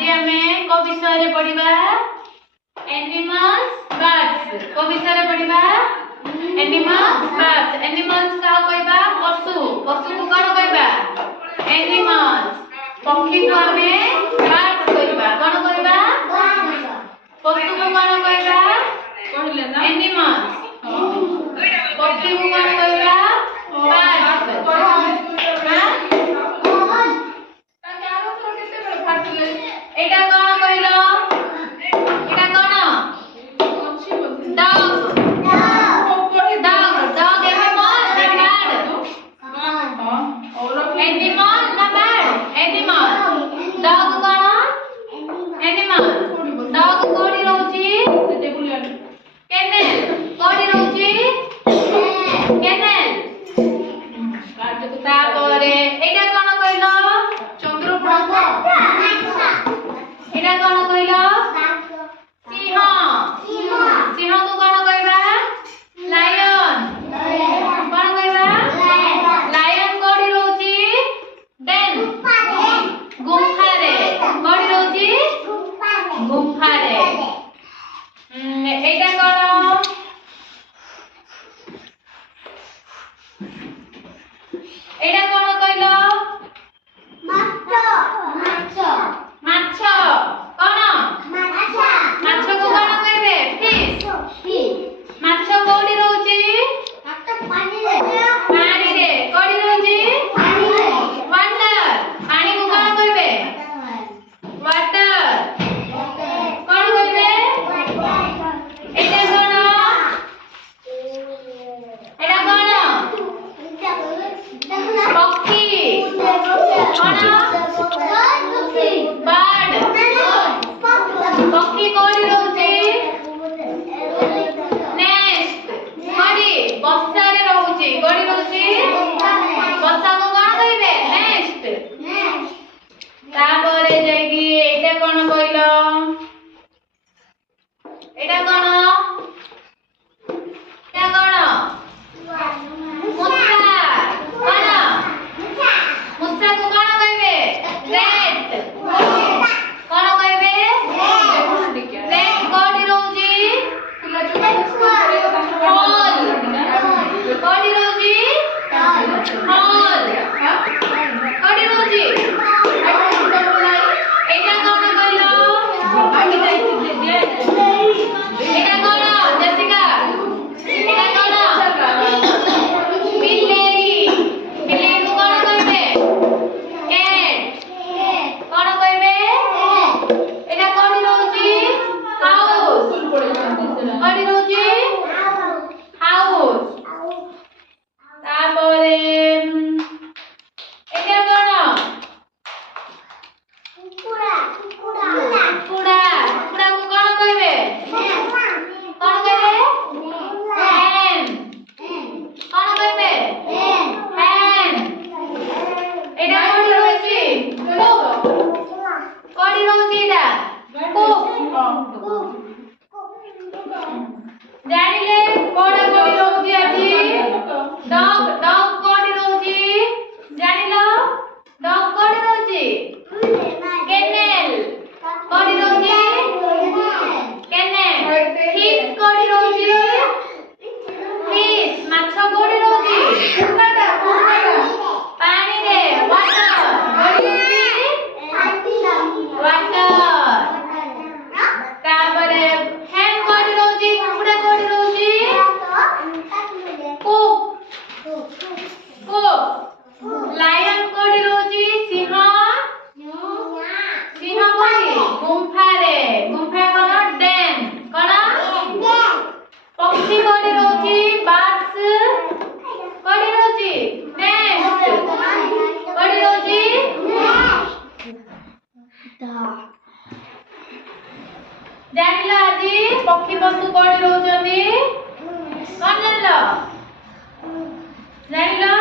आज हमें को विषय रे पढ़िबा एनिमल्स बर्ड्स को विषय रे पढ़िबा एनिमल्स बर्ड्स एनिमल्स का कहबा पशु पशु को कोन कहबा एनिमल्स पक्षी को हमें बर्ड्स कहबा कोन कहबा पशु को कोन कहबा कहले ना एनिमल्स पक्षी को कोन कहबा बर्ड्स एटा कोन कहलो एटा कोन डॉग डॉग डॉग एनिमल ना बर्ड एनिमल डॉग कोन एनिमल डॉग कोडी रहउची केनेल कोडी रहउची केनेल तापरे एटा कोन कहलो चंद्रप्रभा एटा कोन कहलो सिंह सिंह को कोन कहबा लायन कोन कहबा लायन कोडी रहउची देन गुम्फा रे कोडी रहउची गुम्फा रे एटा कोन एटा कोन कहलो माछ कोन माछ को कोन कहबे फिश माछ कोडी रहउची पानी रे कोडी रहउची वाटर पानी को कोन कहबे वाटर कोन कहबे एटा कोन पक्षी बर्ड पक्षी कोडी रहउची नेस्ट कोडी बस्सा रे रहउची कोडी रहउची बस्सा को कोन कहबे नेस्ट तापरे जाईकी एटा कोन कहलो एटा कोन मुसा को कोन कहबे रेड कोन कहबे रेड कोडी रहउची हॉल कोडी रहउची हॉल कोडी रहउची एटा कोन कहलो एटा कोन जसिका एटा कोन बिल्ली बिल्ली को कोन कहबे कैट कोन कहबे एटा कोडी रहउची हाउस कोडी रहउची हाउस तापरे एटा कोन कुकुड़ा कुकुड़ा को कोन कहबे कोन कहबे hen कोन कहबे hen एटा कोडी रहउची कोडी रहउची एटा जानिले कोडा कोडी रहउची आजी डॉग डॉग कोडी रहउची जानिलो डॉग कोडी रहउची केनेल कोडी रहउची केनेल फिश कोडी रहउची फिश माछ कोडी रहउची पानी रे वाटर कोडी रहउची वाटर तापरे hen कोडी रहउची कुकुड़ा कोडी रहउची कुक लायन कोडी रहउची सिंह सिंह कोडी गुम्फा रे गुम्फा कोन डेन कोन पक्षी कोडी रहउची बर्ड्स कोडी रहउची नेस्ट कोडी रहउची जानिला आजी पक्षी पशु कोडी रहउचंदी कोन जानलो जानिलो